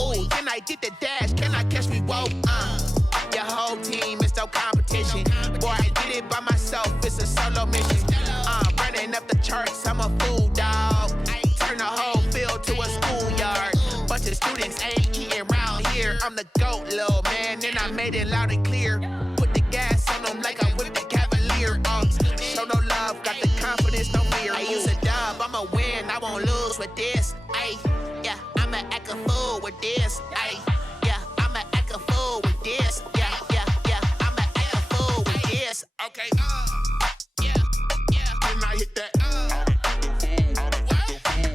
Ooh, can I get the dash? Can I catch me? Whoa, your whole team is no competition. Boy, I did it by myself, it's a solo mission. Running up the charts, I'm a fool, dog. Turn the whole field to a schoolyard. Bunch of students ain't eating round here. I'm the GOAT, little man, and I made it loud and clear. Put the gas on them like I'm with the Cavalier. Show no love, got the confidence, no fear. I use a dub, I'ma win, I won't lose with this. Ay, yeah, I'ma act a fool with this. Ay, yeah, I'ma act a fool with this. Yeah, yeah, yeah, I'ma act a fool with this. Okay, yeah, yeah, can I hit that?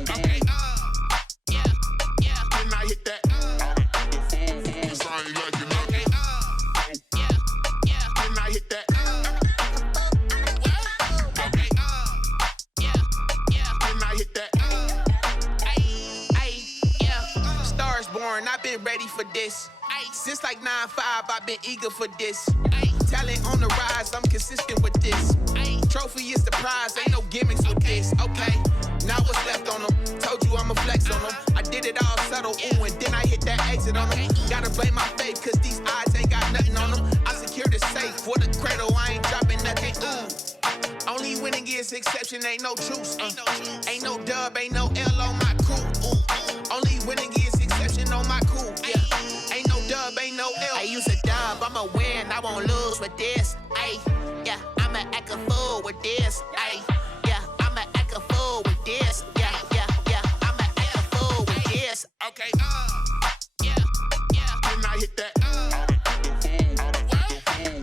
Okay, yeah, yeah, can I hit that? Cause I ain't like it. Okay, yeah, yeah, can I hit that? Okay, yeah, yeah, can I hit that? Ay, yeah, Stars born, I've been ready for this. Since like 9-5, I've been eager for this. Talent on the rise, I'm consistent with this. Trophy is the prize, ain't no gimmicks with this. Okay, now what's left on them? Told you I'ma flex on them. I did it all subtle, ooh, and then I hit that exit on them. Gotta blame my faith, cause these odds ain't got nothing on them. I secure the safe for the cradle, I ain't dropping nothing, ooh. Only winning is exception, ain't no truce. Ain't no dub, ain't no L on my crew. Ooh. Only winning is exception on my crew, yeah. Ain't no dub, ain't no L. I use a dub, I'ma win, I won't lose with this. Ay, yeah, I'ma act a fool with this. Ay, yeah, I'ma act a fool with this. Yeah, yeah, yeah, I'ma act a fool with this. Okay, yeah, yeah, can I hit that?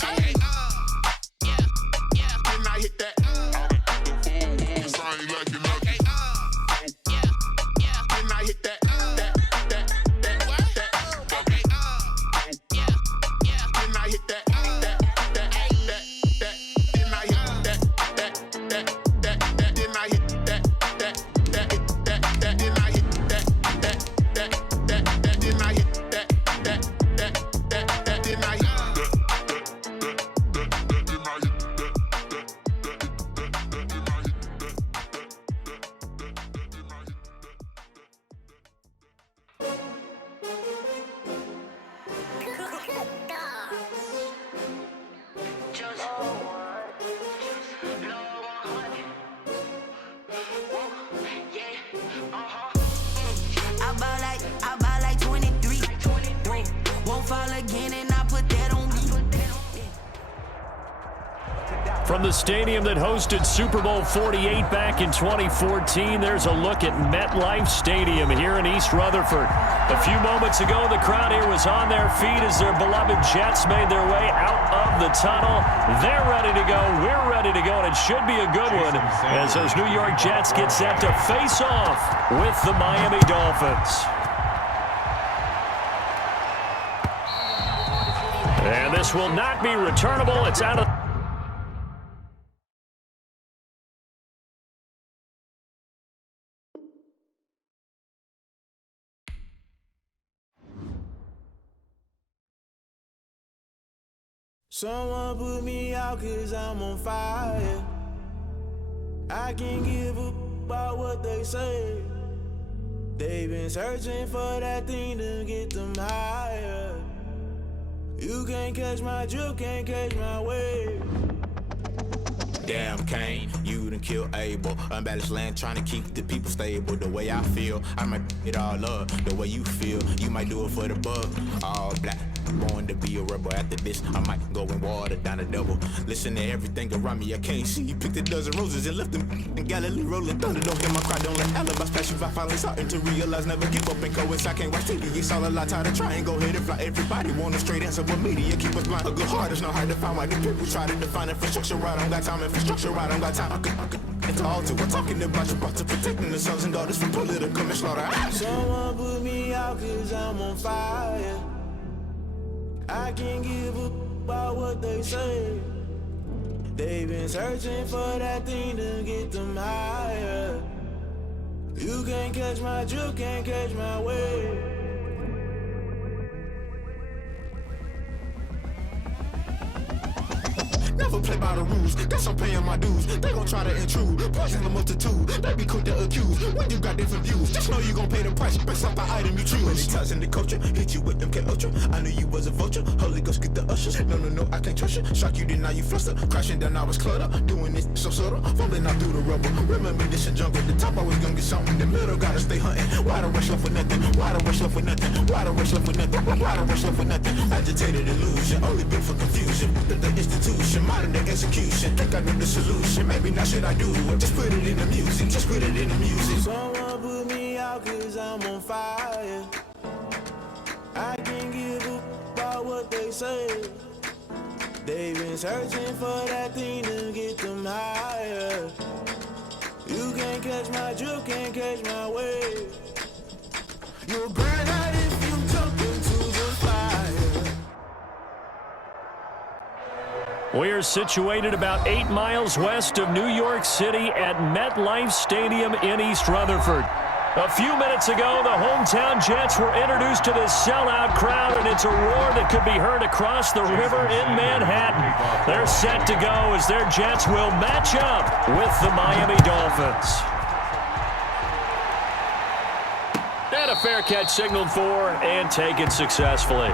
Okay, yeah, yeah, can I hit that? Cause I ain't like it. Okay, yeah, yeah, can I hit that? From the stadium that hosted Super Bowl 48 back in 2014, there's a look at MetLife Stadium here in East Rutherford. A few moments ago, the crowd here was on their feet as their beloved Jets made their way out of the tunnel. They're ready to go. We're ready to go, and it should be a good one as those New York Jets get set to face off with the Miami Dolphins. And this will not be returnable. It's out of... Someone put me out cause I'm on fire. I can't give up about what they say. They've been searching for that thing to get them higher. You can't catch my drift, can't catch my wave. Damn, Kane, you done killed Abel. Unbalanced land, trying to keep the people stable. The way I feel, I might it all up. The way you feel, you might do it for the bug. All black, born to be a rebel. After this, I might go and water down a double. Listen to everything around me, I can't see. Picked a dozen roses and left them in Galilee rolling thunder. Don't hear my cry, don't let alibis flash. If I finally starting to realize, never give up and coincide. Can't watch TV, it's all a lot. Tired of trying, go ahead and fly. Everybody want a straight answer, but media keep us blind. A good heart is not hard to find. Why the people try to define infrastructure right? I don't got time. Infrastructure right, I don't got time. I could it's all to. We're talking about you, about to protecting the sons and daughters from political manslaughter. Someone put me out cause I'm on fire. I can't give up about what they say. They've been searching for that thing to get them higher. You can't catch my drift, can't catch my wave. Never never play by the rules. Guess I'm paying my dues. They gon' try to intrude. Poison the multitude. They be quick to accuse. When you got different views, just know you gon' pay the price based off the item you choose. Many times in the culture, hit you with MK Ultra. I knew you was a vulture. Holy Ghost get the ushers. No, I can't trust you. Shock you, then now you fluster. Crashing down, I was cluttered. Doing this so subtle. Falling out through the rubble. Remember this a jungle. The top always gonna get something. The middle gotta stay hunting. Why the rush left for nothing? Why the rush left for nothing? Why the rush left for nothing? Why the rush left for nothing? Agitated illusion. Only built for confusion. The institution. Modern day execution. Think I know the solution. Maybe not should I do it? Just put it in the music. Just put it in the music. Someone put me out cause I'm on fire. I can't give up about what they say. They've been searching for that thing to get them higher. You can't catch my drift, can't catch my wave. You'll burn out if you jump into the fire. We're situated about 8 miles west of New York City at MetLife Stadium in East Rutherford. A few minutes ago, the hometown Jets were introduced to this sellout crowd, and it's a roar that could be heard across the river in Manhattan. They're set to go as their Jets will match up with the Miami Dolphins. And a fair catch signaled for and taken successfully.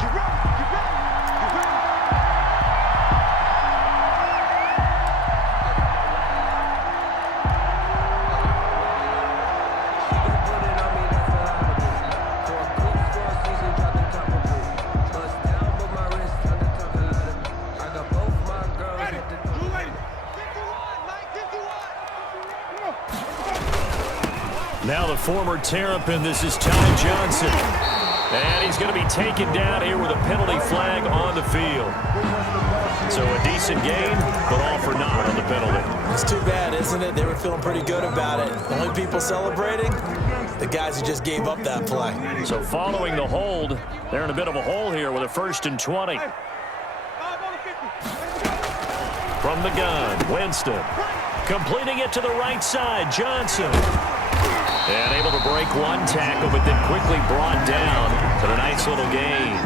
Now the former Terrapin, this is Ty Johnson. And he's going to be taken down here with a penalty flag on the field. So a decent game, but all for naught on the penalty. It's too bad, isn't it? They were feeling pretty good about it. The only people celebrating, the guys who just gave up that play. So following the hold, they're in a bit of a hole here with a 1st and 20. From the gun, Winston. Completing it to the right side, Johnson. And able to break one tackle, but then quickly brought down. But a nice little gain.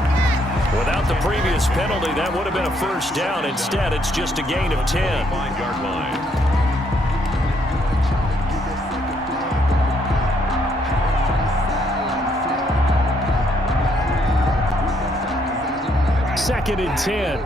Without the previous penalty, that would have been a 1st down. Instead, it's just a gain of 10. 5-yard line. 2nd and 10.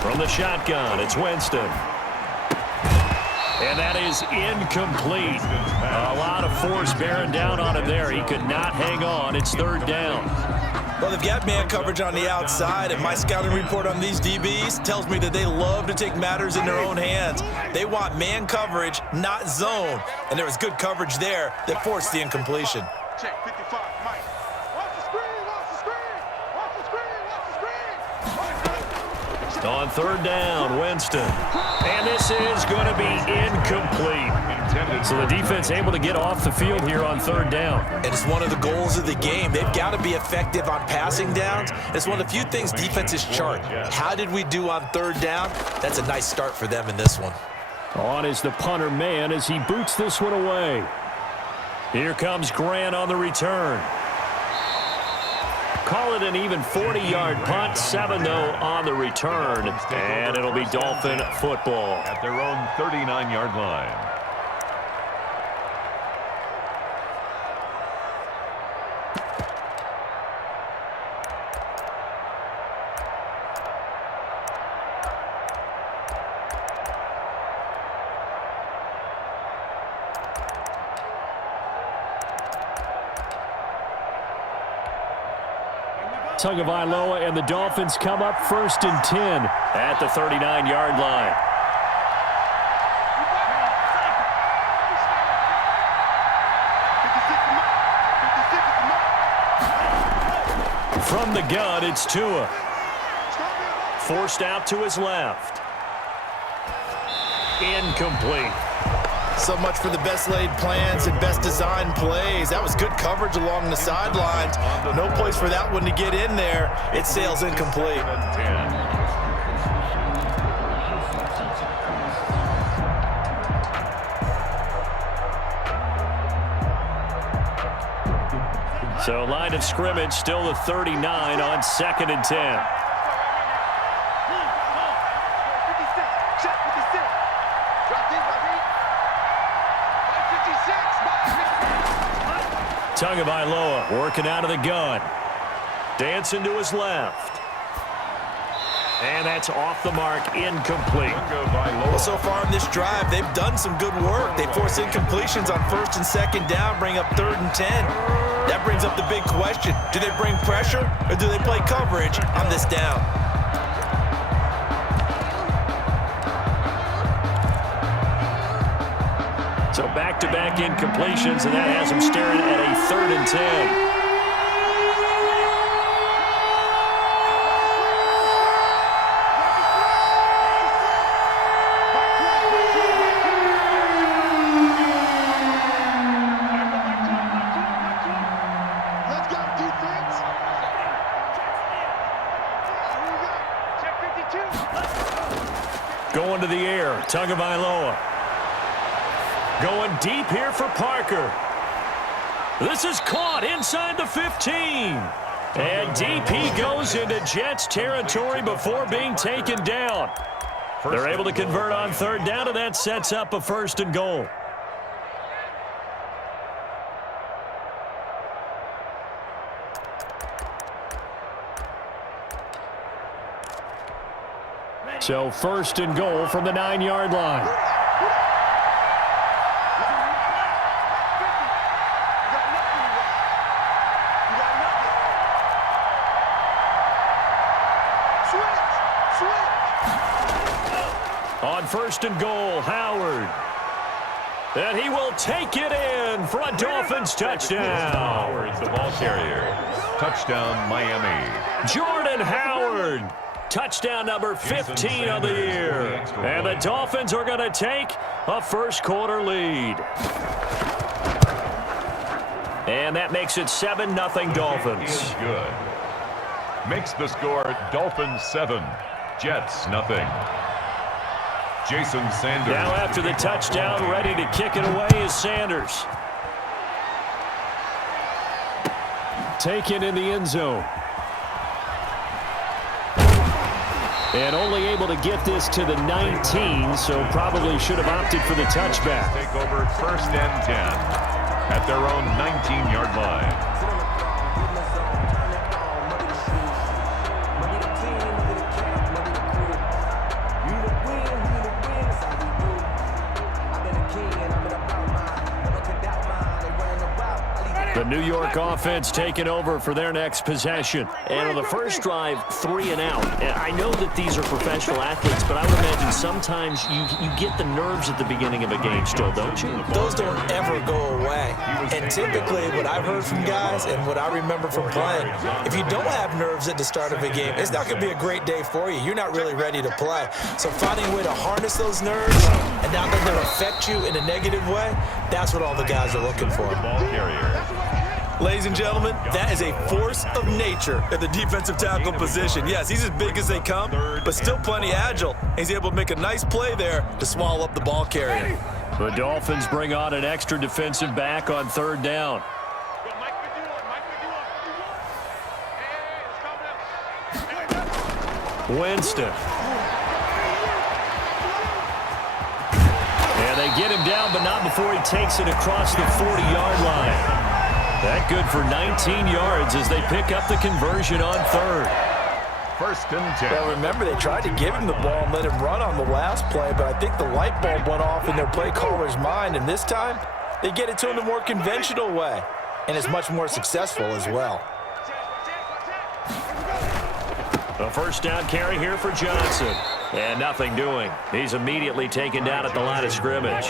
From the shotgun, it's Winston. And that is incomplete. A lot of force bearing down on him there. He could not hang on. It's 3rd down. Well, they've got man coverage on the outside, and my scouting report on these DBs tells me that they love to take matters in their own hands. They want man coverage, not zone. And there was good coverage there that forced the incompletion. Check 55, Mike. Watch the screen, watch the screen, watch the screen, watch the screen. On 3rd down, Winston. And this is going to be incomplete. So the defense able to get off the field here on 3rd down. And it's one of the goals of the game. They've got to be effective on passing downs. It's one of the few things defenses chart. How did we do on 3rd down? That's a nice start for them in this one. On is the punter man as he boots this one away. Here comes Grant on the return. Call it an even 40-yard punt, 7-0 on the return, and it'll be Dolphin football. At their own 39-yard line. Tagovailoa and the Dolphins come up 1st and 10 at the 39-yard line. From the gun, it's Tua. Forced out to his left. Incomplete. So much for the best laid plans and best designed plays. That was good coverage along the sidelines. No place for that one to get in there. It sails incomplete. 10. So line of scrimmage still the 39 on 2nd and 10. Tagovailoa working out of the gun. Dancing to his left. And that's off the mark, incomplete. Well, so far in this drive, they've done some good work. They force incompletions on 1st and 2nd down, bring up 3rd and 10. That brings up the big question. Do they bring pressure or do they play coverage on this down? So back-to-back incompletions, and that has them staring at a 3rd and 10. Going to the air, Tagovailoa. Going deep here for Parker. This is caught inside the 15. And deep he goes into Jets territory before being taken down. They're able to convert on 3rd down, and that sets up a 1st and goal. So 1st and goal from the 9-yard line. On 1st and goal, Howard. And he will take it in for a Dolphins touchdown. Howard's the ball carrier. Touchdown, Miami. Jordan Howard. Touchdown number 15 of the year. And the Dolphins are going to take a 1st quarter lead. And that makes it 7-0 Dolphins. Good. Makes the score Dolphins 7, Jets nothing. Jason Sanders. Now after the touchdown, ready to kick it away is Sanders. Taken in the end zone. And only able to get this to the 19, so probably should have opted for the touchback. Take over 1st and 10 at their own 19-yard line. The New York offense taking over for their next possession. And on the first drive, 3 and out. And I know that these are professional athletes, but I would imagine sometimes you get the nerves at the beginning of a game still, don't you? Those don't ever go away. And typically what I've heard from guys and what I remember from playing, if you don't have nerves at the start of a game, it's not going to be a great day for you. You're not really ready to play. So finding a way to harness those nerves and not let them affect you in a negative way, that's what all the guys are looking for. Ball carrier. Ladies and gentlemen, that is a force of nature at the defensive tackle position. Yes, he's as big as they come, but still plenty agile. He's able to make a nice play there to swallow up the ball carrier. The Dolphins bring on an extra defensive back on 3rd down. Winston. And they get him down, but not before he takes it across the 40-yard line. That good for 19 yards as they pick up the conversion on 3rd. 1st and 10. Well, remember, they tried to give him the ball and let him run on the last play, but I think the light bulb went off in their play caller's mind, and this time they get it to him the more conventional way, and it's much more successful as well. A 1st down carry here for Johnson. And nothing doing. He's immediately taken down at the line of scrimmage.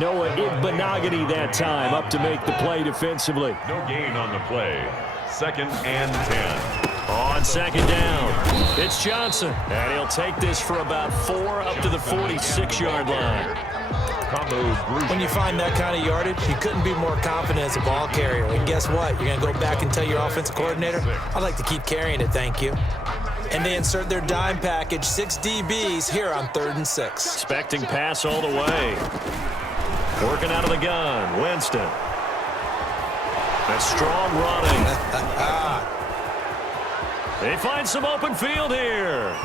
Noah Igbenogany that time up to make the play defensively. No gain on the play. 2nd and 10. On 2nd down, it's Johnson. And he'll take this for about 4 up to the 46-yard line. When you find that kind of yardage, you couldn't be more confident as a ball carrier. And guess what? You're going to go back and tell your offensive coordinator, I'd like to keep carrying it, thank you. And they insert their dime package, 6 DBs here on 3rd and 6. Expecting pass all the way. Working out of the gun, Winston. A strong running. They find some open field here.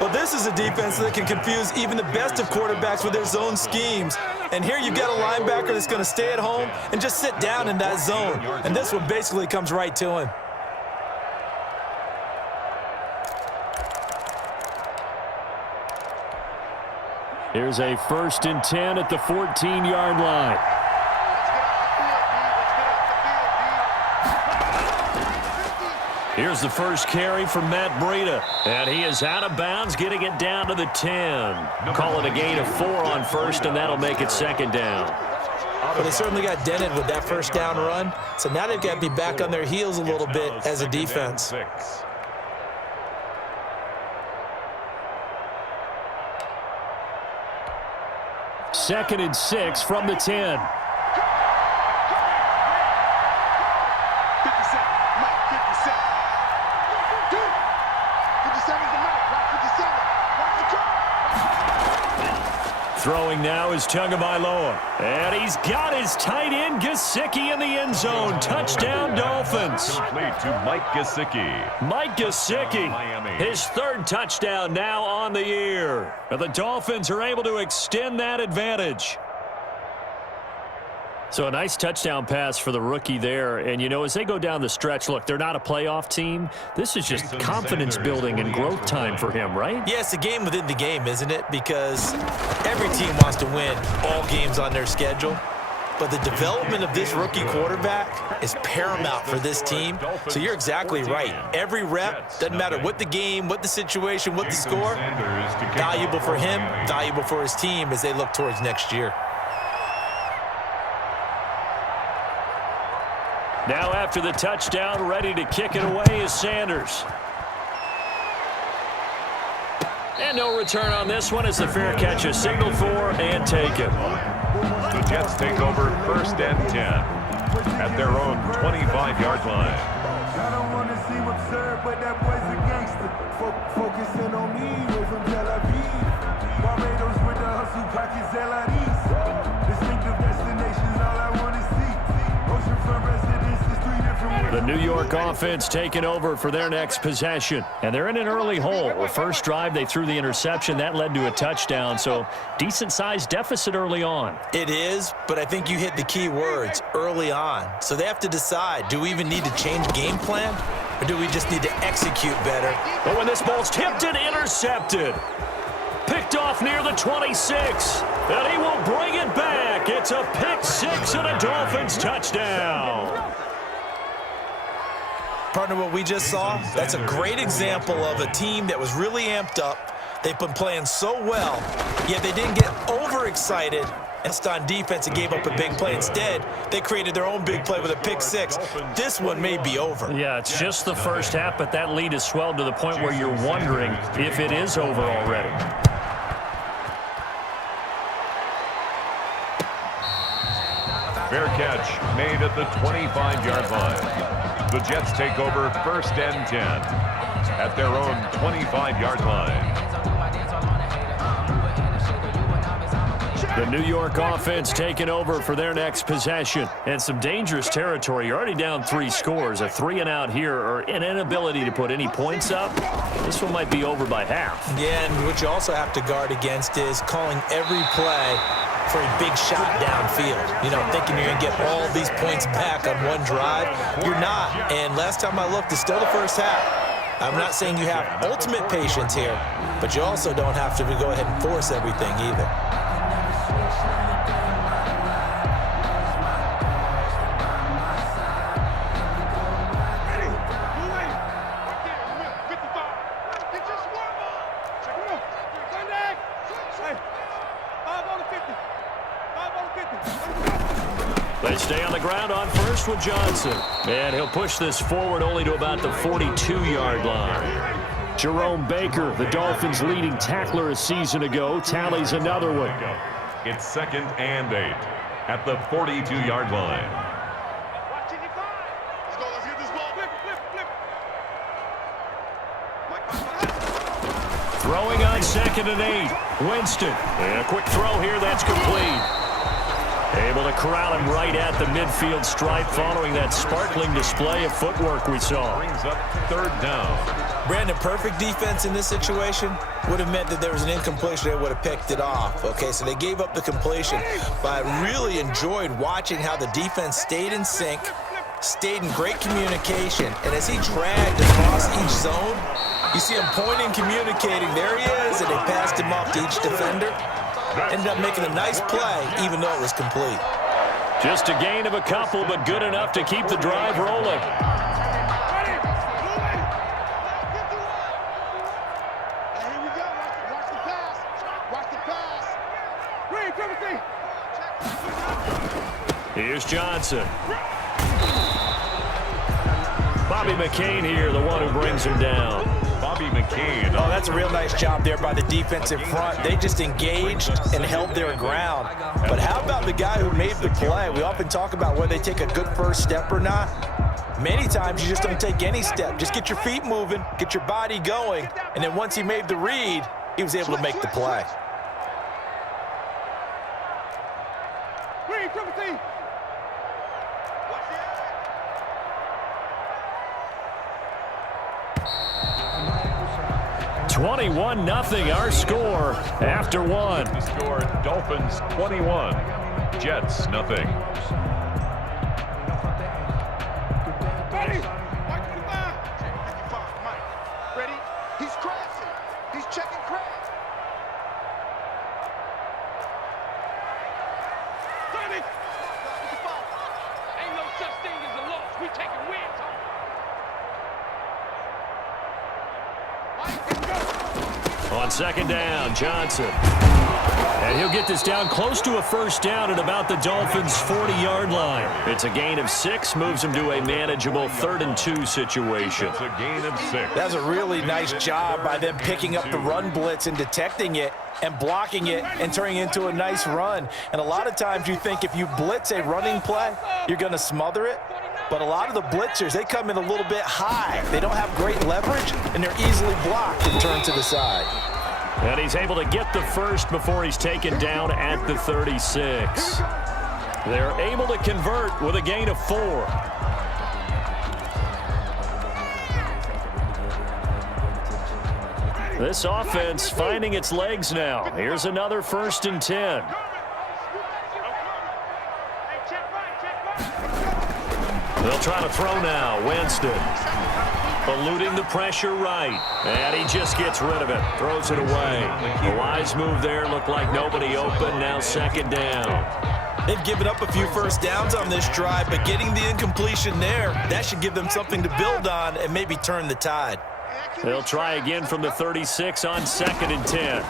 Well, this is a defense that can confuse even the best of quarterbacks with their zone schemes. And here you've got a linebacker that's going to stay at home and just sit down in that zone. And this one basically comes right to him. Here's a 1st and 10 at the 14-yard line. Here's the first carry for Matt Breida. And he is out of bounds, getting it down to the 10. Call it a gain of 4 on 1st, and that'll make it 2nd down. Well, they certainly got dented with that 1st down run. So now they've got to be back on their heels a little bit as a defense. 2nd and 6 from the 10. 57's the mark. 57. Watch the turn. Throwing now is Tagovailoa. And he's got his tight end Gesicki in the end zone. Touchdown, Dolphins. Complete to Mike Gesicki. Mike Gesicki, his 3rd touchdown now on the year. And the Dolphins are able to extend that advantage. So a nice touchdown pass for the rookie there. And, you know, as they go down the stretch, look, they're not a playoff team. This is just confidence building and growth time for him, right? Yeah, it's a game within the game, isn't it? Because every team wants to win all games on their schedule. But the development of this rookie quarterback is paramount for this team. So you're exactly right. Every rep, doesn't matter what the game, what the situation, what the score, valuable for him, valuable for his team as they look towards next year. Now after the touchdown, ready to kick it away is Sanders. And no return on this one as the fair catch is signaled for and taken. The Jets take over 1st and 10 at their own 25-yard line. I don't want to seem absurd, but that boy's a gangster. Focusing on me, way from Tel Aviv. Barbados with the hustle, pockets LIDs. Distinctive destinations, all I want to see. Oceanfront residences, 3 different ways. The New York offense taking over for their next possession. And they're in an early hole. The first drive, they threw the interception. That led to a touchdown. So decent-sized deficit early on. It is, but I think you hit the key words, early on. So they have to decide, do we even need to change game plan? Or do we just need to execute better? But when this ball's tipped and intercepted. Picked off near the 26. And he will bring it back. It's a pick 6 and a Dolphins touchdown. Partner, what we just saw, that's a great example of a team that was really amped up. They've been playing so well, yet they didn't get overexcited and on defense and gave up a big play. Instead, they created their own big play with a pick 6. This one may be over. Yeah, it's just the first half, but that lead has swelled to the point where you're wondering if it is over already. Fair catch made at the 25-yard line. The Jets take over 1st and 10 at their own 25-yard line. The New York offense taking over for their next possession. And some dangerous territory. You're already down 3 scores. A 3-and-out here or an inability to put any points up. This one might be over by half. Yeah, and what you also have to guard against is calling every play for a big shot downfield. You know, thinking you're going to get all these points back on one drive. You're not. And last time I looked, it's still the first half. I'm not saying you have ultimate patience here, but you also don't have to go ahead and force everything either. They stay on the ground on first with Johnson. And he'll push this forward only to about the 42-yard line. Jerome Baker, the Dolphins' leading tackler a season ago, tallies another one. It's 2nd and 8 at the 42-yard line. Let's go. Let's get this ball. Flip. Throwing on 2nd and 8. Winston. And a quick throw here. That's complete. Able to corral him right at the midfield stripe following that sparkling display of footwork we saw. Brings up 3rd down. Brandon, perfect defense in this situation would have meant that there was an incompletion. They would have picked it off. Okay, so they gave up the completion. But I really enjoyed watching how the defense stayed in sync, stayed in great communication. And as he dragged across each zone, you see him pointing, communicating. There he is, and they passed him off to each defender. Ended up making a nice play, even though it was complete. Just a gain of a couple, but good enough to keep the drive rolling. Here's Johnson. Bobby McCain here, the one who brings him down. Bobby McCain. Oh, that's a real nice job there by the defensive front. They just engaged and held their ground. But how about the guy who made the play? We often talk about whether they take a good first step or not. Many times you just don't take any step. Just get your feet moving, get your body going, and then once he made the read, he was able to make the play. Green, triple T. 21-0 our score after one. The score, Dolphins 21, Jets nothing. Ready? Watch the line. Check 55, Mike. Ready? He's crashing. He's checking crash. 30. 55. Ain't no such thing as a loss. We taking wins home. On 2nd down, Johnson. And he'll get this down close to a first down at about the Dolphins' 40-yard line. It's a gain of 6, moves him to a manageable 3rd and 2 situation. It's a gain of 6. That's a really nice job by them picking up the run blitz and detecting it and blocking it and turning it into a nice run. And a lot of times you think if you blitz a running play, you're going to smother it. But a lot of the blitzers, they come in a little bit high. They don't have great leverage, and they're easily blocked and turned to the side. And he's able to get the first before he's taken down at the 36. They're able to convert with a gain of 4. This offense finding its legs now. Here's another 1st and 10. They'll try to throw now. Winston eluding the pressure right. And he just gets rid of it. Throws it away. A wise move there. Looked like nobody open. Now 2nd down. They've given up a few first downs on this drive, but getting the incompletion there, that should give them something to build on and maybe turn the tide. They'll try again from the 36 on 2nd and 10.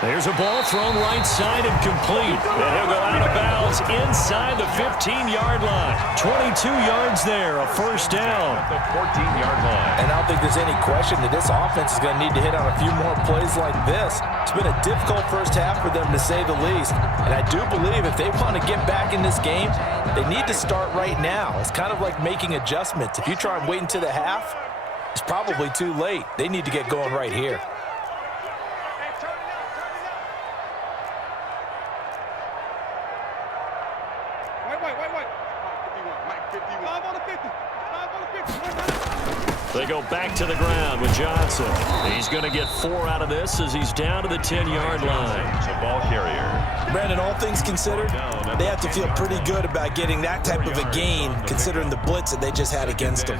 There's a ball thrown right side and complete. And he'll go out of bounds inside the 15-yard line. 22 yards there, a first down. At the 14-yard line. And I don't think there's any question that this offense is going to need to hit on a few more plays like this. It's been a difficult first half for them, to say the least. And I do believe if they want to get back in this game, they need to start right now. It's kind of like making adjustments. If you try and wait until the half, it's probably too late. They need to get going right here. They go back to the ground with Johnson. He's going to get 4 out of this as he's down to the 10-yard line. The ball carrier. Brandon, all things considered, they have to feel pretty good about getting that type of a gain, considering the blitz that they just had against them.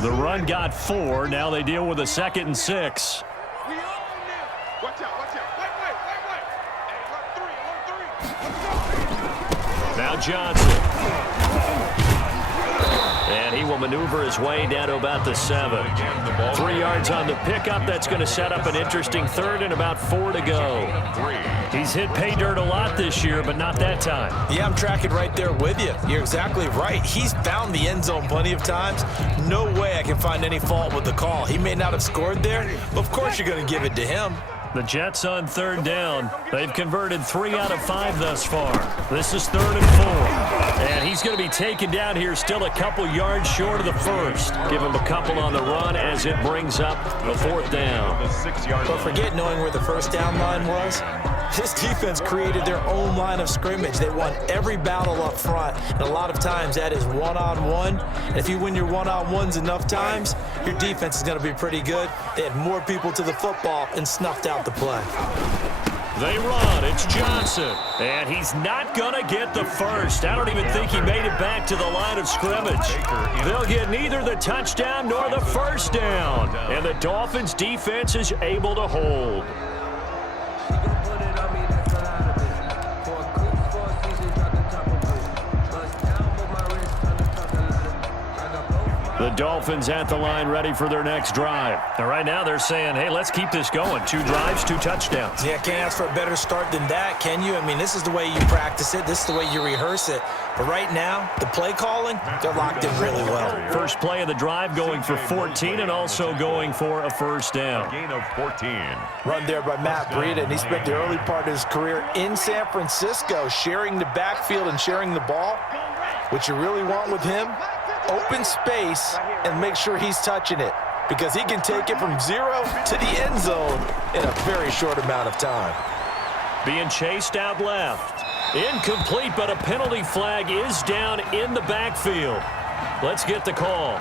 The run got 4. Now they deal with a 2nd and 6. Watch out, watch out. Wait. Hey, alert 3. Now Johnson. And he will maneuver his way down to about the 7. 3 yards on the pickup. That's going to set up an interesting third and about 4 to go. He's hit pay dirt a lot this year, but not that time. Yeah, I'm tracking right there with you. You're exactly right. He's found the end zone plenty of times. No way I can find any fault with the call. He may not have scored there, but of course you're going to give it to him. The Jets on 3rd down. They've converted 3 out of 5 thus far. This is 3rd and 4. And he's going to be taken down here still a couple yards short of the first. Give him a couple on the run as it brings up the 4th down. But forget knowing where the first down line was. This defense created their own line of scrimmage. They won every battle up front, and a lot of times that is one-on-one. And if you win your one-on-ones enough times, your defense is going to be pretty good. They had more people to the football and snuffed out the play. They run. It's Johnson. And he's not going to get the first. I don't even think he made it back to the line of scrimmage. They'll get neither the touchdown nor the first down. And the Dolphins defense is able to hold. The Dolphins at the line ready for their next drive. And right now they're saying, hey, let's keep this going. 2 drives, 2 touchdowns. Yeah, can't ask for a better start than that, can you? I mean, this is the way you practice it. This is the way you rehearse it. But right now, the play calling, they're locked in really well. First play of the drive going for 14 and also going for a first down. Gain of 14. Run there by Matt Breida, and he spent the early part of his career in San Francisco sharing the backfield and sharing the ball. What you really want with him, open space and make sure he's touching it, because he can take it from 0 to the end zone in a very short amount of time. Being chased out left. Incomplete, but a penalty flag is down in the backfield. Let's get the call.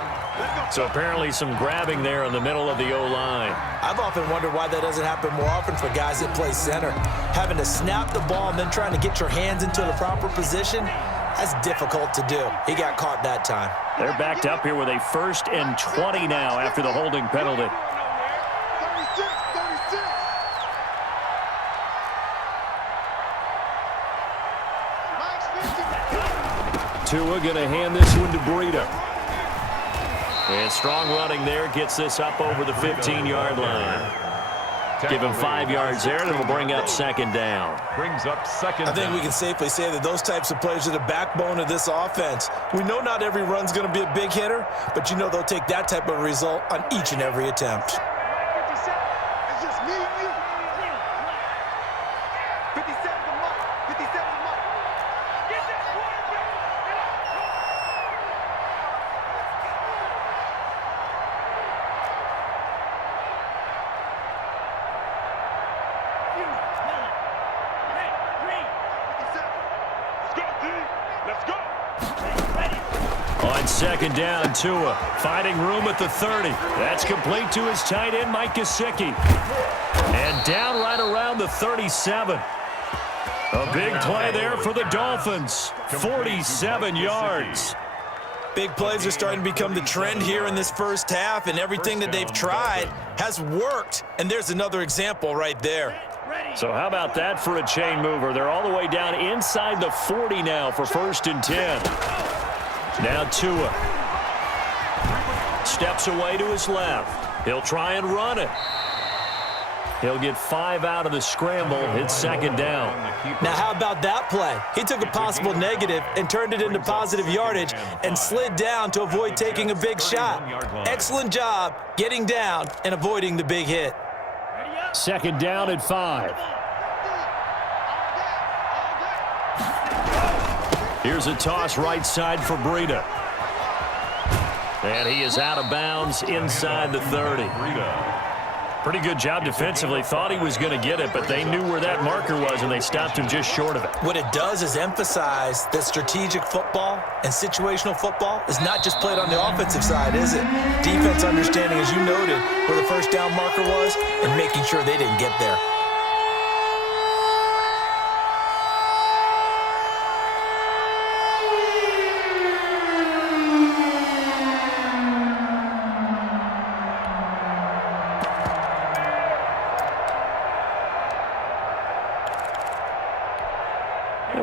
So apparently some grabbing there in the middle of the O-line. I've often wondered why that doesn't happen more often for guys that play center. Having to snap the ball and then trying to get your hands into the proper position, that's difficult to do. He got caught that time. They're backed up here with a 1st and 20 now after the holding penalty. 36. Tua going to hand this one to Breida. And strong running there gets this up over the 15-yard line. Give him 5 yards there, and it'll bring up 2nd down. Brings up 2nd down. I think we can safely say that those types of plays are the backbone of this offense. We know not every run's going to be a big hitter, but you know they'll take that type of result on each and every attempt. 57. It's just me and you. 57 the mark. 57 the mark. Get that quarterback. On 2nd down, Tua finding room at the 30. That's complete to his tight end, Mike Gesicki. And down right around the 37. A big play there for the Dolphins. 47 yards. Big plays are starting to become the trend here in this first half, and everything that they've tried has worked. And there's another example right there. So how about that for a chain mover? They're all the way down inside the 40 now for 1st and 10. Now Tua steps away to his left. He'll try and run it. He'll get 5 out of the scramble. It's 2nd down. Now, how about that play? He took a possible negative and turned it into positive yardage and slid down to avoid taking a big shot. Excellent job getting down and avoiding the big hit. 2nd down at 5. Here's a toss right side for Breida. And he is out of bounds inside the 30. Pretty good job defensively. Thought he was going to get it, but they knew where that marker was, and they stopped him just short of it. What it does is emphasize that strategic football and situational football is not just played on the offensive side, is it? Defense understanding, as you noted, where the first down marker was and making sure they didn't get there.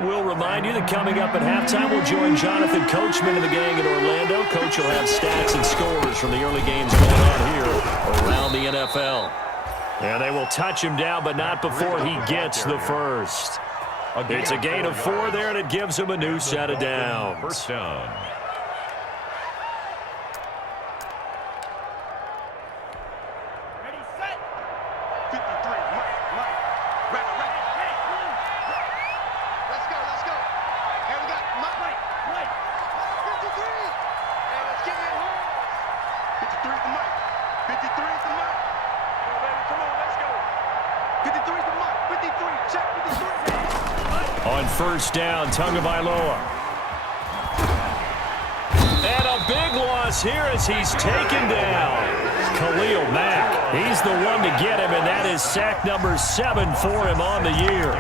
we'll remind you that coming up at halftime, we'll join Jonathan Coachman and the gang in Orlando. Coach will have stats and scores from the early games going on here around the NFL. And they will touch him down, but not before he gets the first. It's a gain of 4 there, and it gives him a new set of downs. First down. On first down, Tagovailoa. And a big loss here as he's taken down. Khalil Mack, he's the one to get him, and that is sack number 7 for him on the year.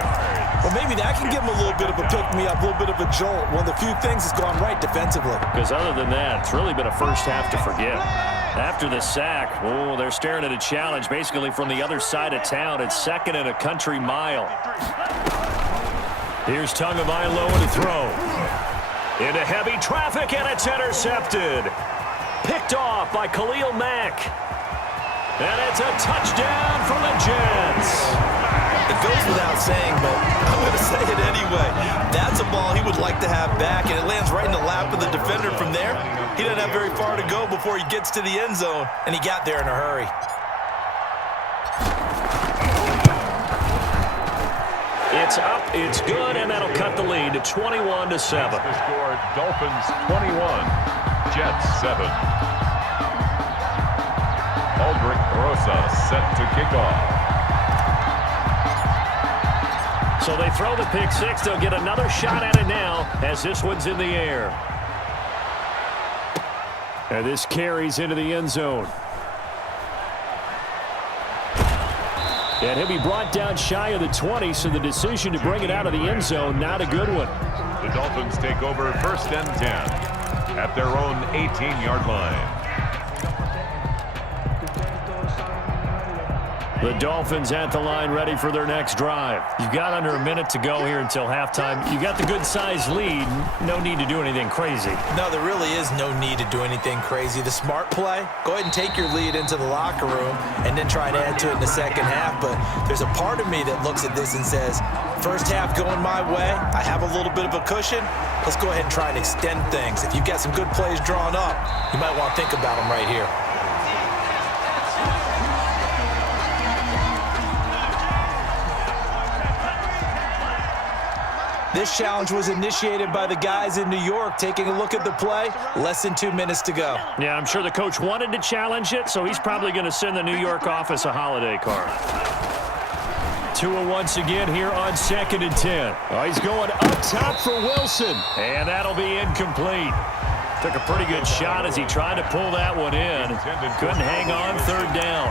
Well, maybe that can give him a little bit of a pick-me-up, a little bit of a jolt. One of the few things that's gone right defensively. Because other than that, it's really been a first half to forget. After the sack, oh, they're staring at a challenge basically from the other side of town. It's 2nd and a country mile. Here's Tagovailoa to throw. Into heavy traffic, and it's intercepted. Picked off by Khalil Mack. And it's a touchdown for the Jets. It goes without saying, but I'm going to say it anyway. That's a ball he would like to have back, and it lands right in the lap of the defender from there. He doesn't have very far to go before he gets to the end zone, and he got there in a hurry. It's up, it's good, and that'll cut the lead to 21-7. The score, Dolphins 21, Jets 7. Aldrich Rosa set to kick off. So they throw the pick 6. They'll get another shot at it now as this one's in the air. And this carries into the end zone. And he'll be brought down shy of the 20, so the decision to bring it out of the end zone, not a good one. The Dolphins take over 1st and 10 at their own 18-yard line. The Dolphins at the line ready for their next drive. You've got under a minute to go here until halftime. You got the good-sized lead. No need to do anything crazy. No, there really is no need to do anything crazy. The smart play, go ahead and take your lead into the locker room and then try and add to it in the second half. But there's a part of me that looks at this and says, first half going my way, I have a little bit of a cushion. Let's go ahead and try and extend things. If you've got some good plays drawn up, you might want to think about them right here. This challenge was initiated by the guys in New York. Taking a look at the play, less than 2 minutes to go. Yeah, I'm sure the coach wanted to challenge it, so he's probably going to send the New York office a holiday card. Tua once again here on 2nd and 10. Oh, he's going up top for Wilson, and that'll be incomplete. Took a pretty good shot as he tried to pull that one in. Couldn't hang on 3rd down.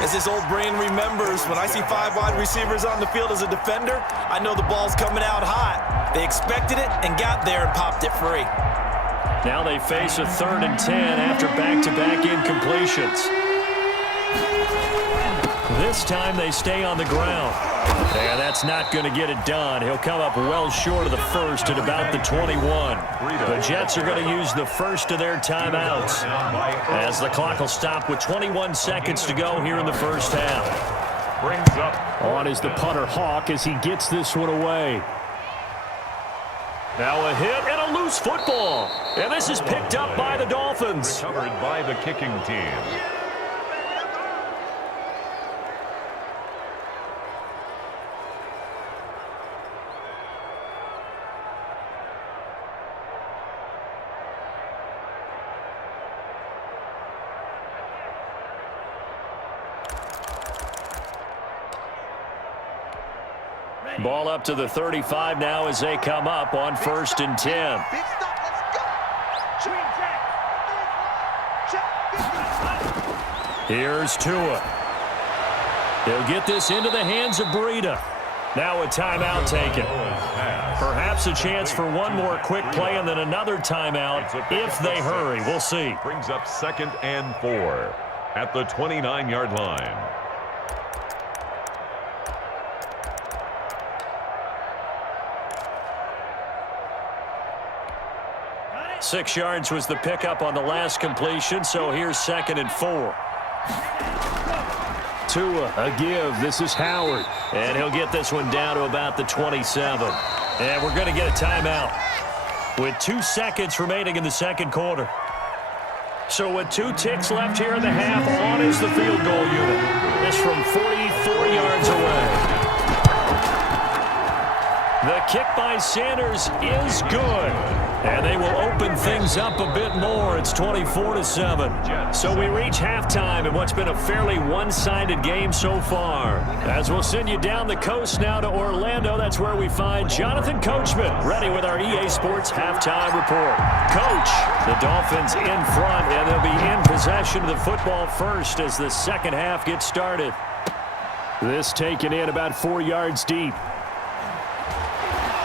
As this old brain remembers, when I see 5 wide receivers on the field as a defender, I know the ball's coming out hot. They expected it and got there and popped it free. Now they face a 3rd and 10 after back-to-back incompletions. This time they stay on the ground. And that's not going to get it done. He'll come up well short of the first at about the 21. The Jets are going to use the first of their timeouts as the clock will stop with 21 seconds to go here in the first half. Brings up on is the punter Hawk as he gets this one away. Now a hit and a loose football. And this is picked up by the Dolphins. Covered by the kicking team. Ball up to the 35 now as they come up on 1st and 10. Here's Tua. He'll get this into the hands of Breida. Now a timeout taken. Perhaps a chance for one more quick play and then another timeout if they hurry. We'll see. Brings up 2nd and 4 at the 29-yard line. 6 yards was the pickup on the last completion, so here's 2nd and 4. Tua, a give. This is Howard. And he'll get this one down to about the 27. And we're going to get a timeout with 2 seconds remaining in the second quarter. So with 2 ticks left here in the half, on is the field goal unit. This from 44 yards away. The kick by Sanders is good. And they will open things up a bit more. It's 24-7. So we reach halftime in what's been a fairly one-sided game so far. As we'll send you down the coast now to Orlando, that's where we find Jonathan Coachman ready with our EA Sports halftime report. Coach, the Dolphins in front, and they'll be in possession of the football first as the second half gets started. This taken in about 4 yards deep.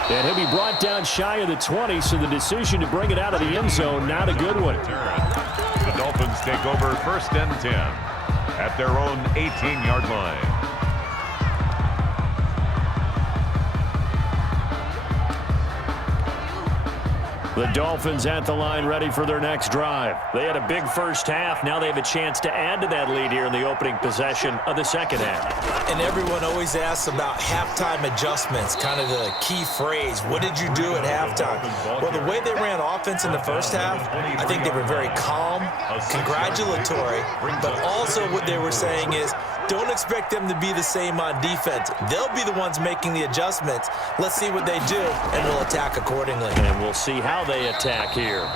And he'll be brought down shy of the 20, so the decision to bring it out of the end zone, not a good one. The Dolphins take over 1st and 10 at their own 18-yard line. The Dolphins at the line ready for their next drive. They had a big first half. Now they have a chance to add to that lead here in the opening possession of the second half. And everyone always asks about halftime adjustments, kind of the key phrase. What did you do at halftime? Well, the way they ran offense in the first half, I think they were very calm, congratulatory, but also what they were saying is, don't expect them to be the same on defense. They'll be the ones making the adjustments. Let's see what they do, and we'll attack accordingly. And we'll see how they attack here.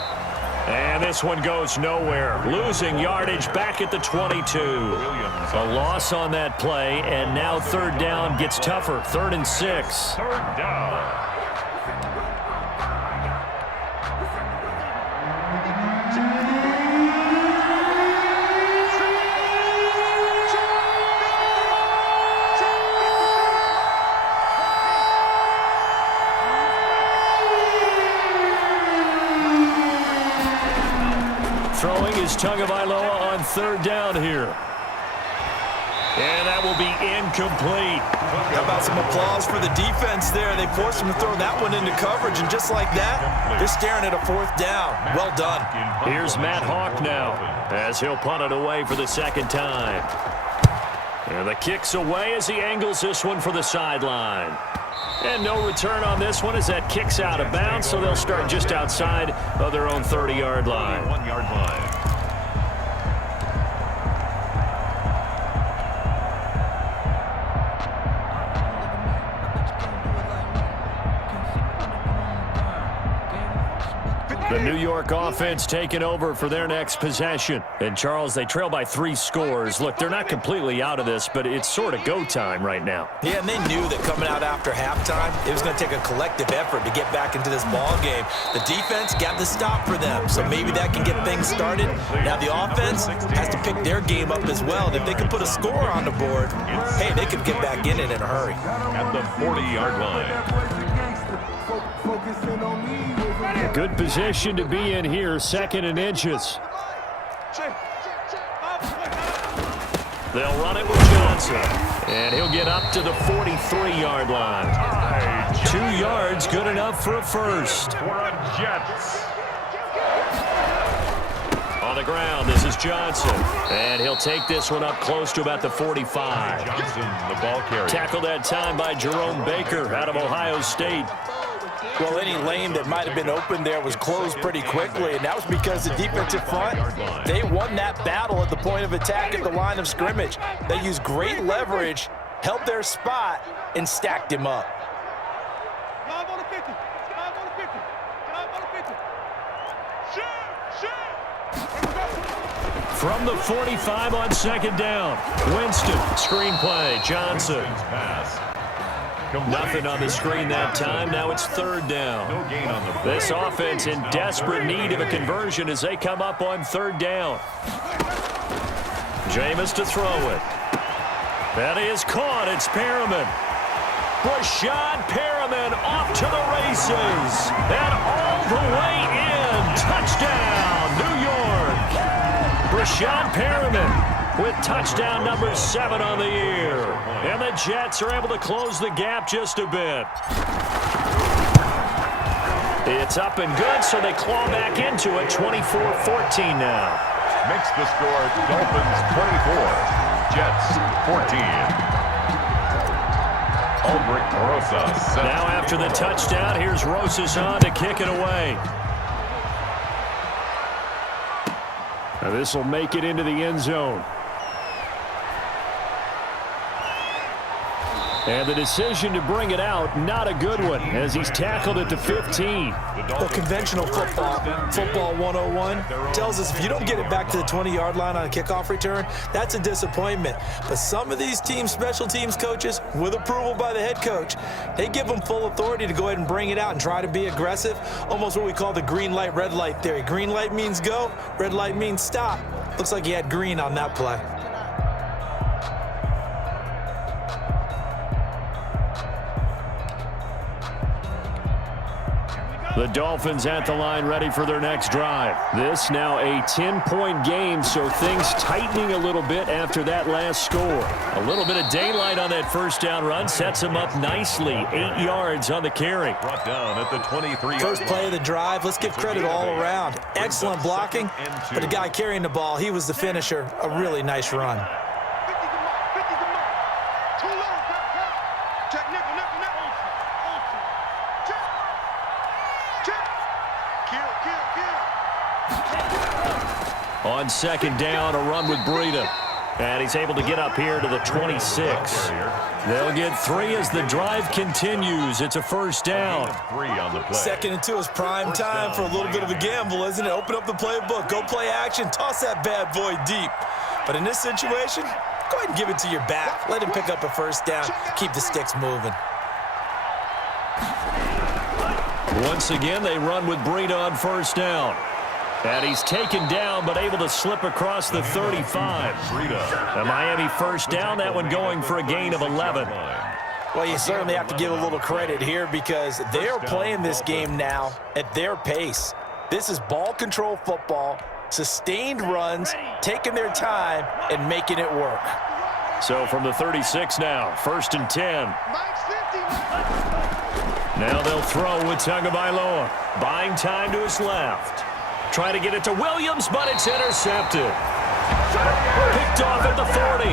And this one goes nowhere. Losing yardage back at the 22. A loss on that play, and now 3rd down gets tougher. 3rd and 6. 3rd down. Throwing is Tagovailoa on 3rd down here. And that will be incomplete. How about some applause for the defense there? They forced him to throw that one into coverage, and just like that, they're staring at a 4th down. Well done. Here's Matt Hawk now as he'll punt it away for the 2nd time. And the kick's away as he angles this one for the sideline. And no return on this one as that kicks out of bounds, so they'll start just outside of their own 30-yard line. 1-yard line. The New York offense taking over for their next possession. And, Charles, they trail by 3 scores. Look, they're not completely out of this, but it's sort of go time right now. Yeah, and they knew that coming out after halftime, it was going to take a collective effort to get back into this ball game. The defense got the stop for them, so maybe that can get things started. Now the offense has to pick their game up as well. And if they can put a score on the board, hey, they could get back in it in a hurry. At the 40-yard line. Good position to be in here, 2nd and inches. They'll run it with Johnson, and he'll get up to the 43-yard line. 2 yards, good enough for a first. On the ground, this is Johnson, and he'll take this one up close to about the 45. Johnson, the ball carrier. Tackled that time by Jerome Baker out of Ohio State. Well, any lane that might have been open there was closed pretty quickly, and that was because the defensive front, they won that battle at the point of attack at the line of scrimmage. They used great leverage, held their spot, and stacked him up. From the 45 on 2nd down, Winston, screenplay, Johnson. Nothing on the screen that time. Now it's 3rd down. This offense in desperate need of a conversion as they come up on 3rd down. Jameis to throw it. That is caught. It's Perriman. Rashad Perriman off to the races. And all the way in. Touchdown, New York. Rashad Perriman with touchdown number 7 on the year. And the Jets are able to close the gap just a bit. It's up and good, so they claw back into it, 24-14 now. Makes the score Dolphins 24, Jets 14. Aldrich Rosas. Now after the touchdown, here's Rosas on to kick it away. Now this will make it into the end zone. And the decision to bring it out, not a good one, as he's tackled at the 15. Well, conventional football 101, tells us if you don't get it back to the 20-yard line on a kickoff return, that's a disappointment. But some of these teams, special teams coaches, with approval by the head coach, they give them full authority to go ahead and bring it out and try to be aggressive, almost what we call the green light, red light theory. Green light means go, red light means stop. Looks like he had green on that play. The Dolphins at the line ready for their next drive. This now a 10-point game, so things tightening a little bit after that last score. A little bit of daylight on that first down run sets him up nicely. 8 yards on the carry. Brought down at the 23. First play of the drive, let's give credit all around. Excellent blocking, but the guy carrying the ball, he was the finisher. A really nice run. On second down, a run with Breida. And he's able to get up here to the 26. They'll get 3 as the drive continues. It's a first down. 3 on the play. 2nd and 2 is prime time for a little bit of a gamble, isn't it? Open up the playbook, go play action, toss that bad boy deep. But in this situation, go ahead and give it to your back. Let him pick up a first down. Keep the sticks moving. Once again, they run with Breida on first down. And he's taken down, but able to slip across the 35. The Miami first down, that one going for a gain of 11. Well, you certainly have to give a little credit here because they're playing this game now at their pace. This is ball control football, sustained runs, taking their time, and making it work. So from the 36 now, 1st and 10. Now they'll throw with Tagovailoa. Buying time to his left. Trying to get it to Williams, but it's intercepted. Picked off at the 40.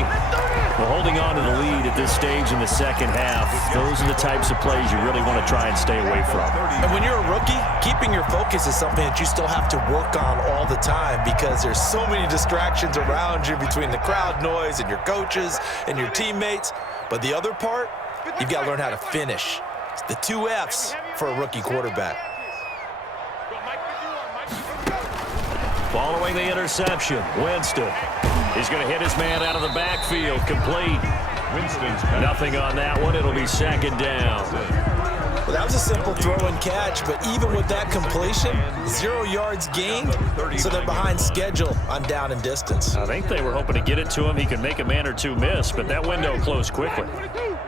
Well, holding on to the lead at this stage in the second half, those are the types of plays you really want to try and stay away from. And when you're a rookie, keeping your focus is something that you still have to work on all the time because there's so many distractions around you between the crowd noise and your coaches and your teammates. But the other part, you've got to learn how to finish. It's the 2 F's for a rookie quarterback. Following the interception, Winston. He's going to hit his man out of the backfield, complete. Winston's Nothing on that one. It'll be second down. Well, that was a simple throw and catch, but even with that completion, 0 yards gained, so they're behind schedule on down and distance. I think they were hoping to get it to him. He could make a man or two miss, but that window closed quickly.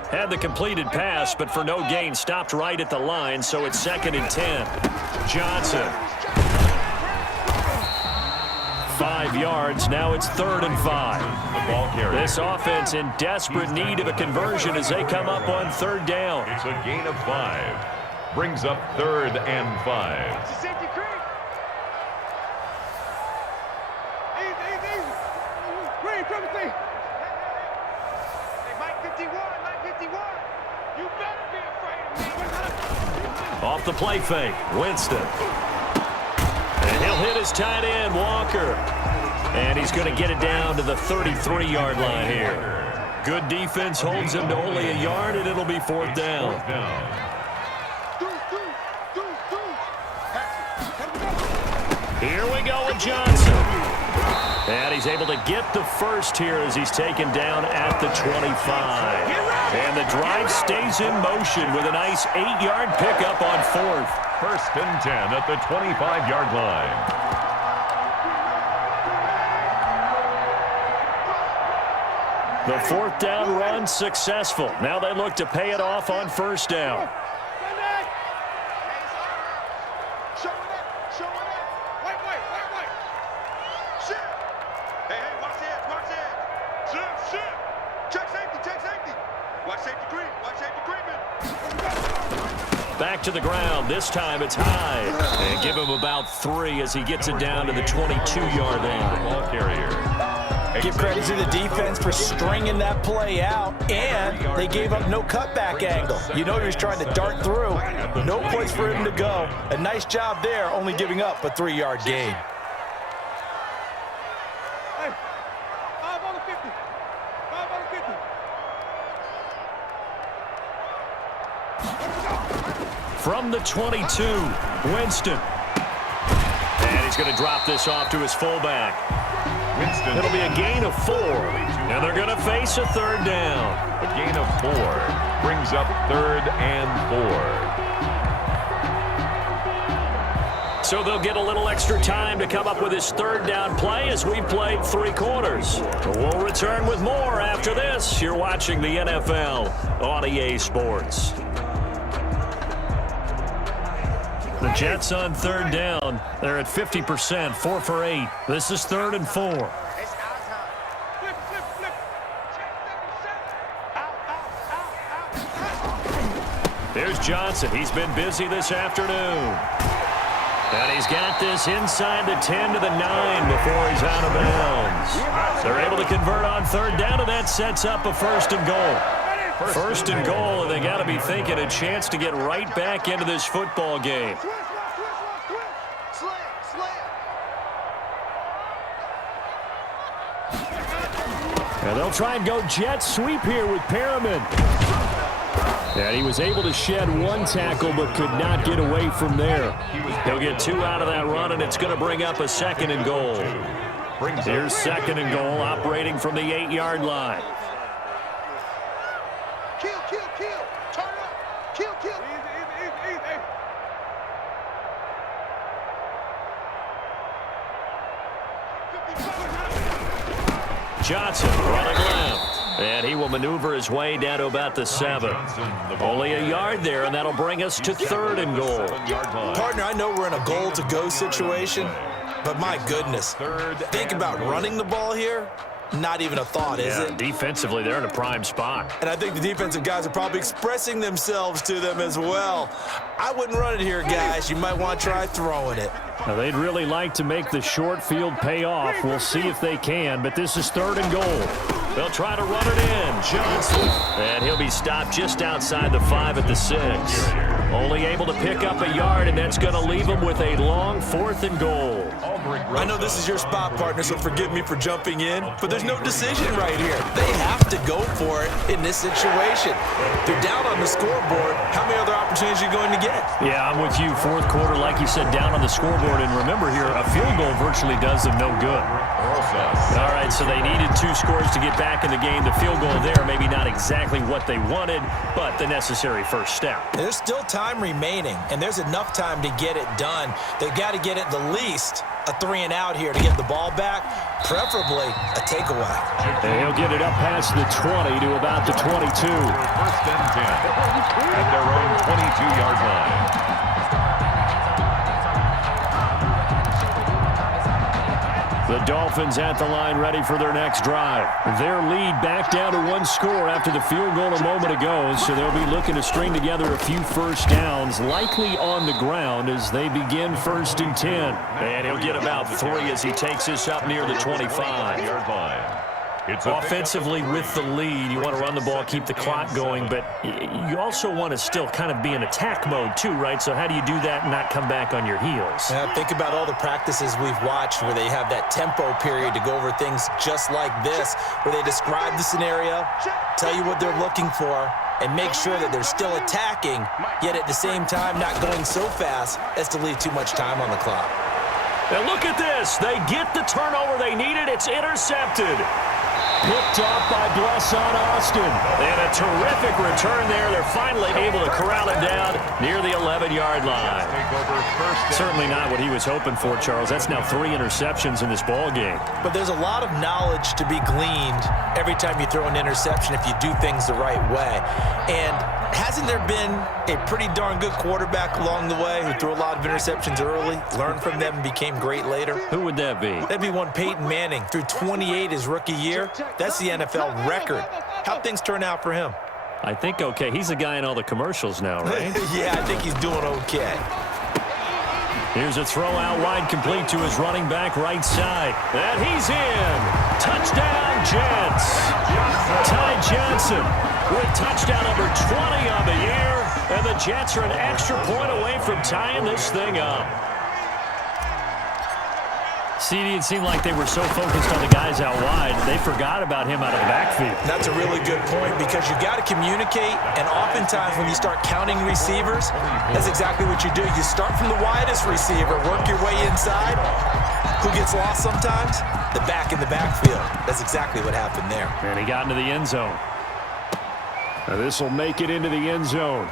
Had the completed pass, but for no gain, stopped right at the line, so it's 2nd and 10. Johnson. 5 yards. Now it's 3rd and 5. The ball carrier. This offense in desperate need of a conversion as they come up on 3rd down. It's a gain of 5. Brings up 3rd and 5. Off the play fake, Winston. And he'll hit his tight end, Walker. And he's going to get it down to the 33-yard line here. Good defense holds him to only a yard, and it'll be 4th down. Here we go with Johnson. And he's able to get the first here as he's taken down at the 25. And the drive stays in motion with a nice 8-yard pickup on 4th. 1st and 10 at the 25-yard line. The 4th down run successful. Now they look to pay it off on 1st down. Back to the ground. This time it's high. And give him about 3 as he gets it down to the 22-yard line. Ball carrier. Give credit to the defense for stringing that play out, and they gave up no cutback angle. You know he was trying to dart through. No place for him to go. A nice job there, only giving up a 3-yard gain. From the 22, Winston. And he's going to drop this off to his fullback. Winston. It'll be a gain of 4. And they're going to face a 3rd down. A gain of 4 brings up 3rd and 4. So they'll get a little extra time to come up with his 3rd down play as we played 3 quarters. We'll return with more after this. You're watching the NFL on EA Sports. The Jets on 3rd down. They're at 50%, 4 for 8. This is 3rd and 4. Here's Johnson. He's been busy this afternoon. And he's got this inside the 10 to the 9 before he's out of bounds. They're able to convert on 3rd down, and that sets up a 1st and goal. 1st and goal, and they got to be thinking a chance to get right back into this football game. And they'll try and go jet sweep here with Perriman. And he was able to shed 1 tackle but could not get away from there. He'll get 2 out of that run, and it's going to bring up a 2nd and goal. Here's 2nd and goal, operating from the 8-yard line. Johnson running left, and he will maneuver his way down to about the 7. Only a yard there, and that'll bring us to 3rd and goal. Partner, I know we're in a goal-to-go situation, but my goodness, think about running the ball here. Not even a thought, is it? Defensively, they're in a prime spot. And I think the defensive guys are probably expressing themselves to them as well. I wouldn't run it here, guys. You might want to try throwing it. Now, they'd really like to make the short field pay off. We'll see if they can, but this is 3rd and goal. They'll try to run it in. Johnson. And he'll be stopped just outside the 5 at the 6. Only able to pick up a yard, and that's going to leave him with a long 4th and goal. I know this is your spot, partner, so forgive me for jumping in, but there's no decision right here. They have to go for it in this situation. They're down on the scoreboard. How many other opportunities are you going to get? Yeah, I'm with you. 4th quarter, like you said, down on the scoreboard. And remember here, a field goal virtually does them no good. All right, so they needed 2 scores to get back in the game. The field goal there, maybe not exactly what they wanted, but the necessary first step. There's still time remaining, and there's enough time to get it done. They've got to get at the least a 3 and out here to get the ball back, preferably a takeaway. And he'll get it up past the 20 to about the 22. 1st and 10 at their own 22-yard line. The Dolphins at the line ready for their next drive. Their lead back down to 1 score after the field goal a moment ago, so they'll be looking to string together a few first downs, likely on the ground as they begin 1st and 10. And he'll get about 3 as he takes this up near the 25. Offensively with the lead, you want to run the ball, keep the clock going, but you also want to still kind of be in attack mode too, right? So how do you do that and not come back on your heels? Yeah, think about all the practices we've watched where they have that tempo period to go over things just like this, where they describe the scenario, tell you what they're looking for, and make sure that they're still attacking, yet at the same time not going so fast as to leave too much time on the clock. And look at this. They get the turnover they needed. It's intercepted. Picked off by Blesson Austin. And a terrific return there. They're finally able to corral it down near the 11-yard line. Certainly not what he was hoping for, Charles. That's now 3 interceptions in this ball game. But there's a lot of knowledge to be gleaned every time you throw an interception if you do things the right way. And hasn't there been a pretty darn good quarterback along the way who threw a lot of interceptions early, learned from them, and became great later? Who would that be? That'd be one Peyton Manning. Threw 28 his rookie year. That's the NFL record. How'd things turn out for him? I think okay. He's the guy in all the commercials now, right? Yeah, I think he's doing okay. Here's a throw out wide, complete to his running back right side. And he's in. Touchdown, Jets. Ty Johnson with touchdown number 20 on the year. And the Jets are an extra point away from tying this thing up. CD, it seemed like they were so focused on the guys out wide, they forgot about him out of the backfield. That's a really good point because you got to communicate, and oftentimes when you start counting receivers, that's exactly what you do. You start from the widest receiver, work your way inside. Who gets lost sometimes? The back in the backfield. That's exactly what happened there. And he got into the end zone. Now this will make it into the end zone.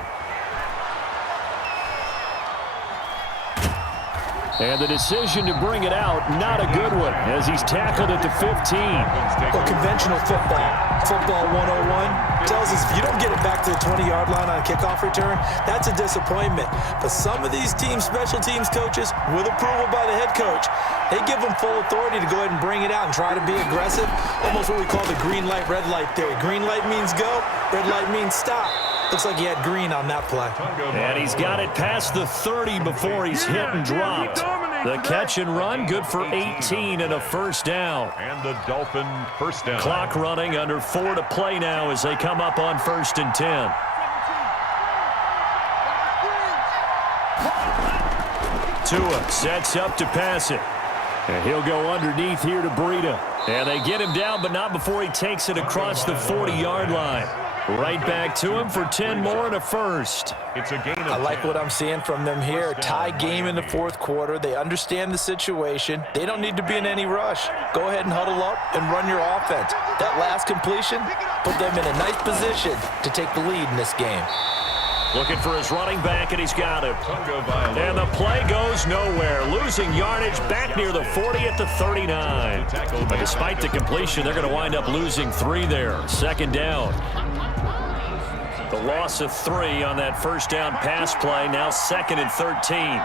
And the decision to bring it out, not a good one, as he's tackled at the 15. Well, conventional football 101, tells us if you don't get it back to the 20-yard line on a kickoff return, that's a disappointment. But some of these special teams coaches, with approval by the head coach, they give them full authority to go ahead and bring it out and try to be aggressive, almost what we call the green light, red light theory. Green light means go, red light means stop. Looks like he had green on that play. And he's got it past the 30 before he's hit and dropped. The catch and run, good for 18 and a first down. And the Dolphin first down. Clock running, under 4 to play now as they come up on 1st and 10. Tua sets up to pass it. And he'll go underneath here to Breida. And they get him down, but not before he takes it across the 40-yard line. Right back to him for 10 more and a first. It's a gain of I like what I'm seeing from them here. Tie game in the fourth quarter. They understand the situation. They don't need to be in any rush. Go ahead and huddle up and run your offense. That last completion put them in a nice position to take the lead in this game. Looking for his running back, and he's got him. And the play goes nowhere. Losing yardage back near the 40 at the 39. But despite the completion, they're going to wind up losing 3 there. 2nd down. The loss of 3 on that first down pass play. Now 2nd and 13.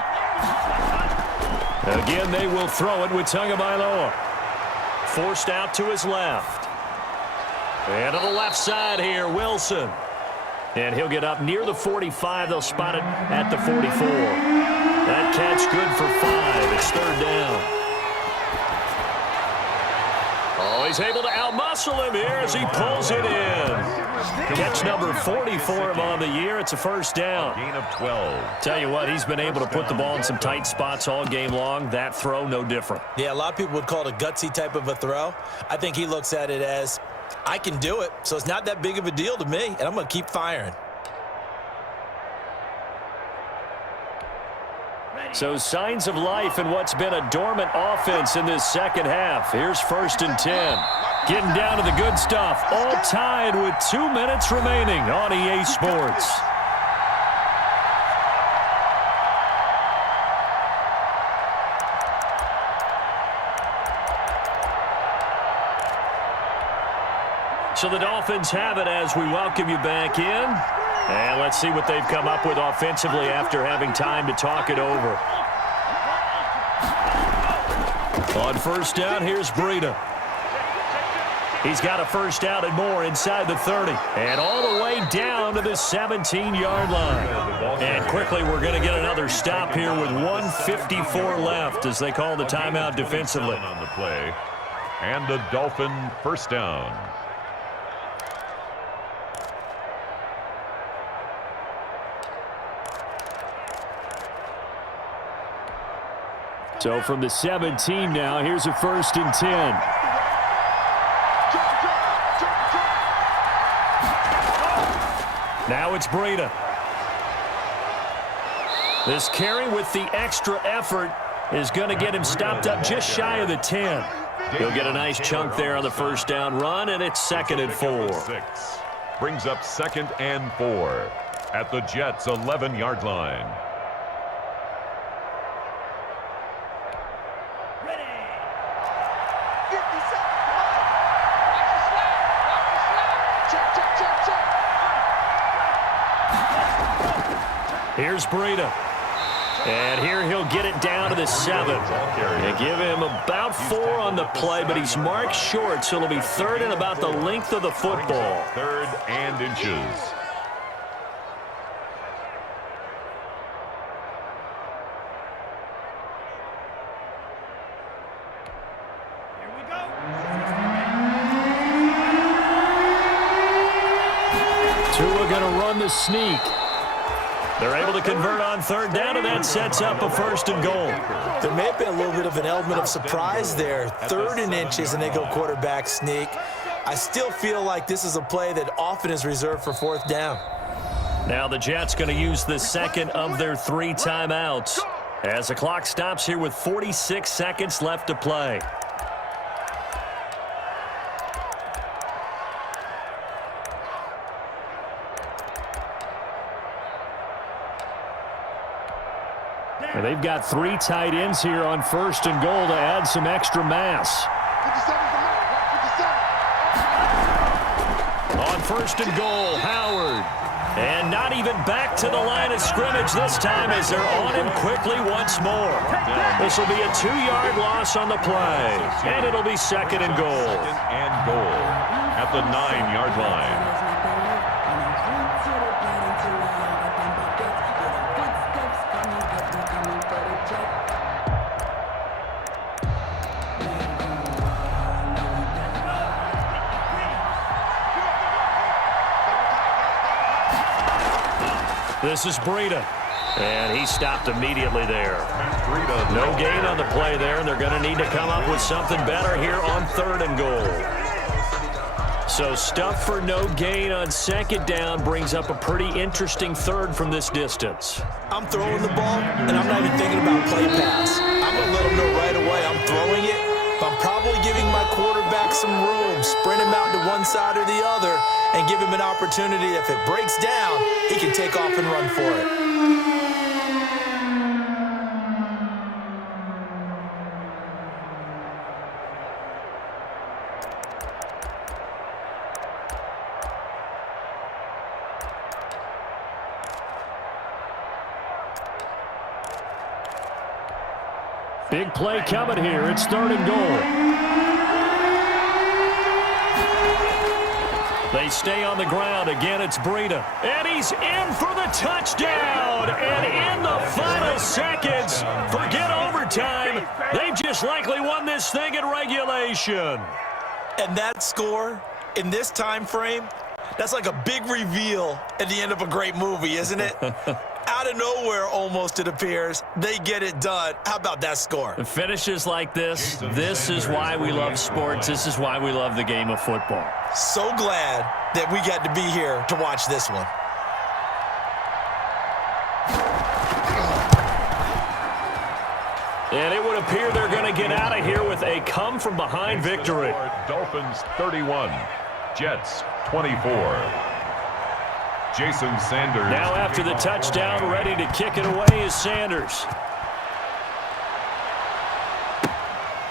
Again, they will throw it with Tagovailoa. Forced out to his left. And to the left side here, Wilson. And he'll get up near the 45. They'll spot it at the 44. That catch good for 5. It's 3rd down. Oh, he's able to outmuscle him here as he pulls it in. Catch number 40 for him on the year. It's a first down. Gain of 12. Tell you what, he's been able to put the ball in some tight spots all game long. That throw, no different. Yeah, a lot of people would call it a gutsy type of a throw. I think he looks at it as, I can do it, so it's not that big of a deal to me, and I'm going to keep firing. So signs of life in what's been a dormant offense in this second half. Here's 1st and 10. Getting down to the good stuff. All tied with 2 minutes remaining on EA Sports. So the Dolphins have it as we welcome you back in. And let's see what they've come up with offensively after having time to talk it over. On 1st down, here's Breida. He's got a first down and more inside the 30. And all the way down to the 17-yard line. And quickly, we're going to get another stop here with 1:54 left as they call the timeout defensively. On the play. And the Dolphin first down. So from the 17 now, here's a 1st and 10. Now it's Breida. This carry with the extra effort is going to get him stopped up just shy of the 10. He'll get a nice chunk there on the first down run, and it's 2nd and 4. 6. Brings up 2nd and 4 at the Jets' 11-yard line. Here's Breida. And here he'll get it down to the 7. And give him about 4 on the play, but he's marked short, so it'll be 3rd and about the length of the football. 3rd and inches. Tua going to run the sneak. They're able to convert on third down, and that sets up a 1st and goal. There may have been a little bit of an element of surprise there. 3rd and inches, and they go quarterback sneak. I still feel like this is a play that often is reserved for 4th down. Now the Jets going to use the second of their 3 timeouts as the clock stops here with 46 seconds left to play. And they've got 3 tight ends here on 1st and goal to add some extra mass. On 1st and goal, Howard. And not even back to the line of scrimmage this time as they're on him quickly once more. This will be a 2-yard loss on the play. And it'll be 2nd and goal. 2nd and goal at the 9-yard line. This is Breida, and he stopped immediately there. No gain on the play there, and they're going to need to come up with something better here on 3rd and goal. So stuff for no gain on 2nd down brings up a pretty interesting 3rd from this distance. I'm throwing the ball, and I'm not even thinking about play pass. I'm going to let him know right away I'm throwing it, but I'm probably giving my quarterback some room, sprint him out to one side or the other, and give him an opportunity. If it breaks down, he can take off and run for it. Big play coming here. It's 3rd and goal. They stay on the ground. Again, it's Breida. And he's in for the touchdown. And in the final seconds, forget overtime. They've just likely won this thing in regulation. And that score in this time frame, that's like a big reveal at the end of a great movie, isn't it? Out of nowhere, almost, it appears. They get it done. How about that score? Finishes like this. This is why we love sports. This is why we love the game of football. So glad that we got to be here to watch this one. And it would appear they're going to get out of here with a come-from-behind victory. Dolphins 31, Jets 24. Jason Sanders. Now after the touchdown, ready to kick it away is Sanders.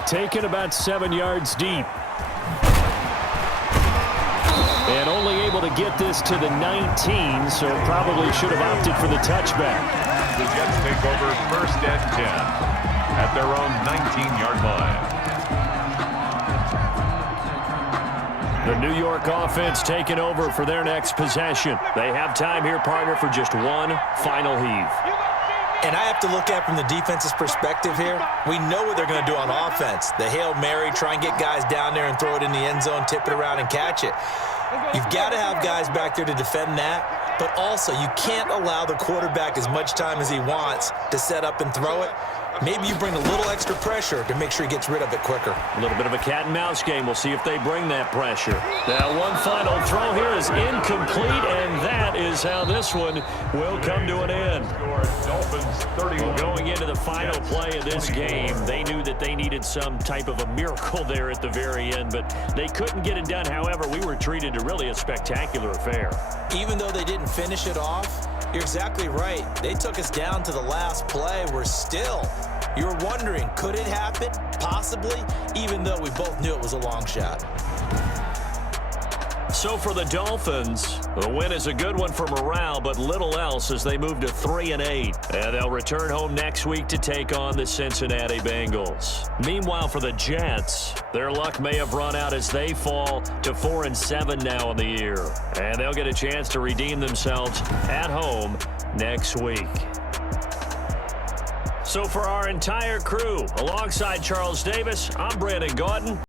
Taken about 7 yards deep. And only able to get this to the 19, so probably should have opted for the touchback. The Jets take over 1st and 10 at their own 19-yard line. The New York offense taking over for their next possession. They have time here, partner, for just one final heave. And I have to look at from the defense's perspective here. We know what they're going to do on offense. The Hail Mary, try and get guys down there and throw it in the end zone, tip it around and catch it. You've got to have guys back there to defend that, but also you can't allow the quarterback as much time as he wants to set up and throw it. Maybe you bring a little extra pressure to make sure he gets rid of it quicker. A little bit of a cat and mouse game. We'll see if they bring that pressure. Now one final throw here is incomplete, and that is how this one will come to an end. Dolphins 31. Going into the final play of this game, they knew that they needed some type of a miracle there at the very end, but they couldn't get it done. However, we were treated to really a spectacular affair. Even though they didn't finish it off, you're exactly right. They took us down to the last play. We're still, you're wondering, could it happen? Possibly, even though we both knew it was a long shot. So for the Dolphins, the win is a good one for morale, but little else as they move to 3-8. And they'll return home next week to take on the Cincinnati Bengals. Meanwhile, for the Jets, their luck may have run out as they fall to 4-7 now in the year. And they'll get a chance to redeem themselves at home next week. So for our entire crew, alongside Charles Davis, I'm Brandon Gautin.